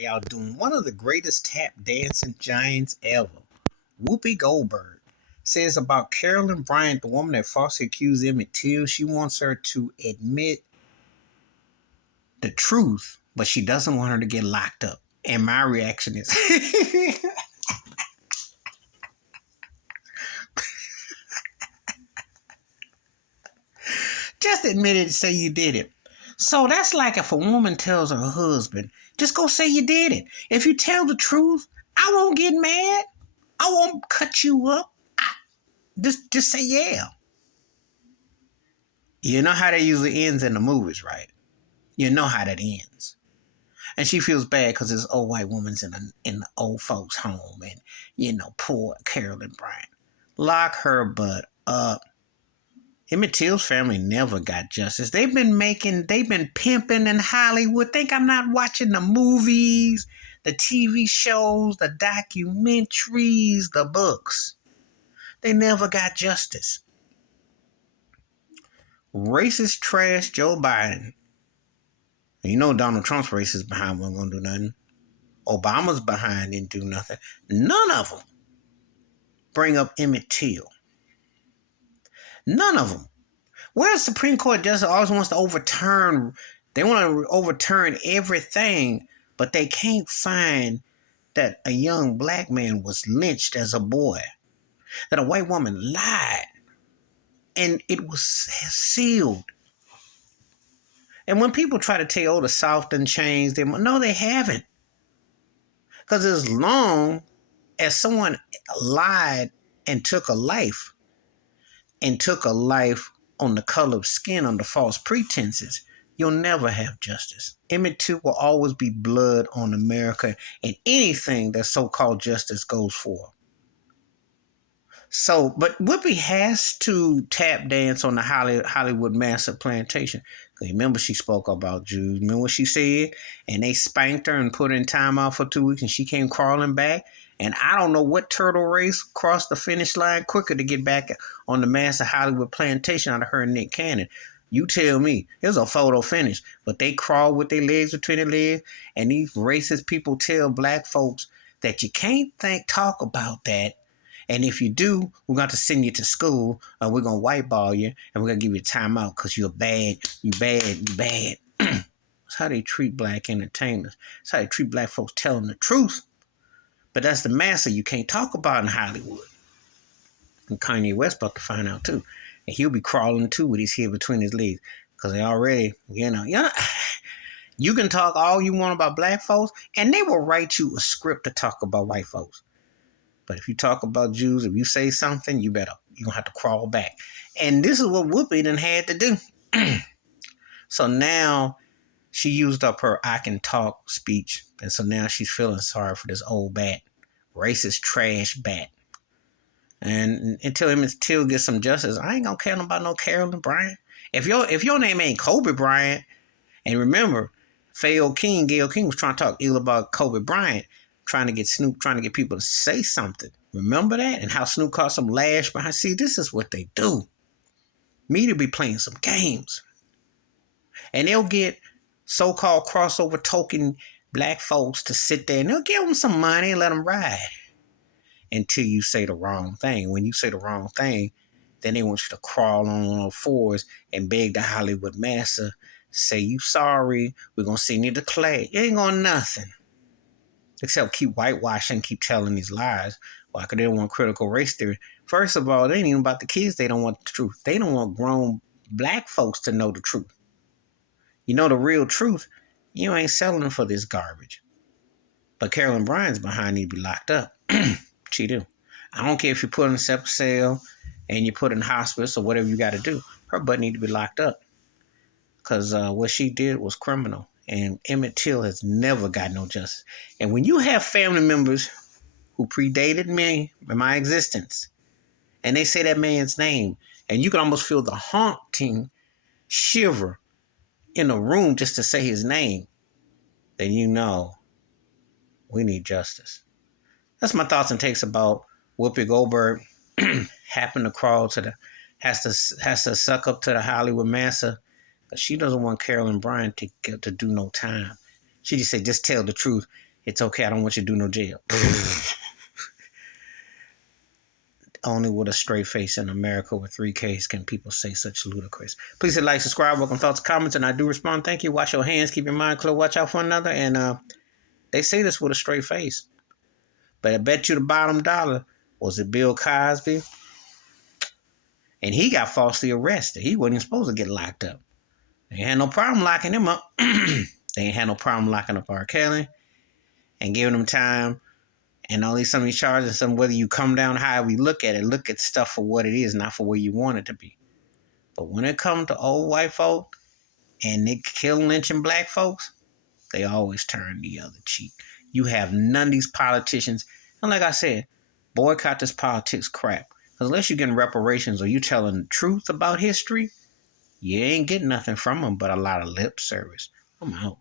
How y'all doing? One of the greatest tap dancing giants ever, Whoopi Goldberg, says about Carolyn Bryant, the woman that falsely accused Emmitt Till, she wants her to admit the truth, but she doesn't want her to get locked up. And my reaction is, just admit it and say you did it. So that's like if a woman tells her husband, just go say you did it. If you tell the truth, I won't get mad. I won't cut you up. Just say yeah. You know how that usually ends in the movies, right? You know how that ends. And she feels bad because this old white woman's in the old folks' home, and poor Carolyn Bryant. Lock her butt up. Emmitt Till's family never got justice. They've been pimping in Hollywood. Think I'm not watching the movies, the TV shows, the documentaries, the books. They never got justice. Racist trash Joe Biden. You know Donald Trump's racist behind wasn't going to do nothing. Obama's behind didn't do nothing. None of them bring up Emmitt Till. None of them. Whereas Supreme Court justice always wants to overturn, they want to overturn everything, but they can't find that a young black man was lynched as a boy, that a white woman lied, and it was sealed. And when people try to tell you, oh, the South done changed them, no, they haven't. Because as long as someone lied and took a life on the color of skin under false pretenses, you'll never have justice. Emmitt Till will always be blood on America and anything that so-called justice goes for. So, but Whoopi has to tap dance on the Hollywood master plantation. Remember, she spoke about Jews. Remember what she said? And they spanked her and put her in timeout for 2 weeks, and she came crawling back. And I don't know what turtle race crossed the finish line quicker to get back on the master Hollywood plantation out of her and Nick Cannon. You tell me. It was a photo finish. But they crawl with their legs between their legs. And these racist people tell black folks that you can't talk about that. And if you do, we're going to send you to school, and we're going to whiteball you, and we're going to give you a timeout because you're bad, you bad. That's how they treat black entertainers. That's how they treat black folks telling the truth. But that's the master you can't talk about in Hollywood. And Kanye West about to find out too. And he'll be crawling too with his head between his legs. Because they already, you can talk all you want about black folks, and they will write you a script to talk about white folks. But if you talk about Jews, if you say something, you're going to have to crawl back. And this is what Whoopi done had to do. So now she used up her I can talk speech. And so now she's feeling sorry for this old bat. Racist trash bat. And until Emmitt Till gets some justice, I ain't going to care about no Carolyn Bryant. If your name ain't Kobe Bryant, and remember, Gayle King was trying to talk ill about Kobe Bryant, trying to get people to say something. Remember that? And how Snoop caught some lash behind. See, this is what they do. Media be playing some games. And they'll get so-called crossover token black folks to sit there, and they'll give them some money and let them ride until you say the wrong thing. When you say the wrong thing, then they want you to crawl on all fours and beg the Hollywood master, say you sorry, we're going to send you to Clay. It ain't going to nothing. Except keep whitewashing, keep telling these lies. Why? Because they don't want critical race theory. First of all, they ain't even about the kids. They don't want the truth. They don't want grown black folks to know the truth. You know the real truth. You ain't selling for this garbage. But Carolyn Bryant's behind need to be locked up. She do. I don't care if you put in a separate cell and you put in hospice or whatever you got to do. Her butt need to be locked up. Because what she did was criminal. And Emmitt Till has never got no justice. And when you have family members who predated me in my existence, and they say that man's name, and you can almost feel the haunting shiver in the room just to say his name, then you know we need justice. That's my thoughts and takes about Whoopi Goldberg happened to crawl has to suck up to the Hollywood master. She doesn't want Carolyn Bryant to do no time. She just said, just tell the truth. It's okay. I don't want you to do no jail. Only with a straight face in America with 3Ks can people say such ludicrous. Please hit like, subscribe, welcome thoughts, comments, and I do respond. Thank you. Wash your hands, keep your mind clear, watch out for one another. And they say this with a straight face. But I bet you the bottom dollar, was it Bill Cosby? And he got falsely arrested. He wasn't even supposed to get locked up. They ain't had no problem locking him up. They ain't had no problem locking up R. Kelly and giving him time. And all these some of these charges, some whether you come down how we look at it, look at stuff for what it is, not for where you want it to be. But when it comes to old white folk and they kill lynching black folks, they always turn the other cheek. You have none of these politicians, and like I said, boycott this politics crap. Because unless you're getting reparations or you telling the truth about history, you ain't getting nothing from them but a lot of lip service. I'm out.